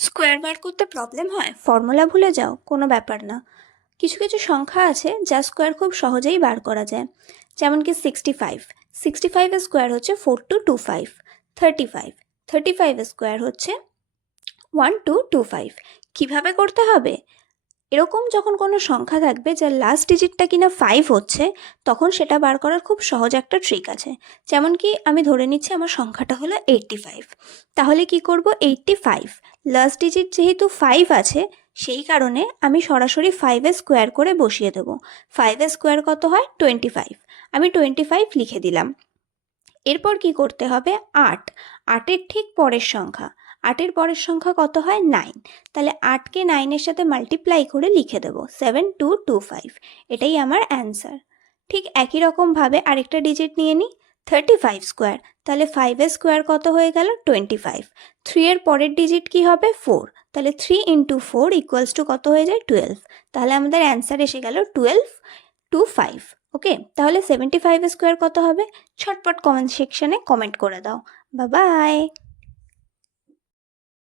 Square বার করতে problem হয়, formula ভুলে যাও, কোনো ব্যাপার না। কিছু কিছু সংখ্যা আছে যা স্কোয়ার খুব সহজেই বার করা যায়, যেমন কি 65 স্কোয়ার হচ্ছে 4225। 35 স্কোয়ার হচ্ছে 1225। কিভাবে করতে হবে? এরকম যখন কোনো সংখ্যা থাকবে যার লাস্ট ডিজিটটা কিনা 5 হচ্ছে, তখন সেটা বার করার খুব সহজ একটা ট্রিক আছে। যেমন কি আমি ধরে নিচ্ছি আমার সংখ্যাটা হলো 85, তাহলে কি করব, 85 লাস্ট ডিজিট যেহেতু 5 আছে, সেই কারণে আমি সরাসরি 5 স্কোয়ার করে বসিয়ে দেবো। 5 স্কোয়ার কত হয়? 25। আমি 25 লিখে দিলাম। এরপর কি করতে হবে? 8। 8-এর ঠিক পরের সংখ্যা, 8-এর পরের সংখ্যা কত হয়? 9। তাহলে 8কে 9-এর সাথে মাল্টিপ্লাই করে লিখে দেব 7225। এটাই আমার অ্যান্সার। ঠিক একই রকমভাবে আরেকটা ডিজিট নিয়ে নিই, 35 স্কোয়ার। তাহলে 5-এর স্কোয়ার কত হয়ে গেল? 25। 3-এর পরের ডিজিট কি হবে? 4। তাহলে 3 × 4 = কত হয়ে যায়? 12। তাহলে আমাদের অ্যান্সার এসে গেল 1225। ওকে, তাহলে 75 স্কোয়ার কত হবে? ঝটপট কমেন্ট সেকশনে কমেন্ট করে দাও। Bye bye.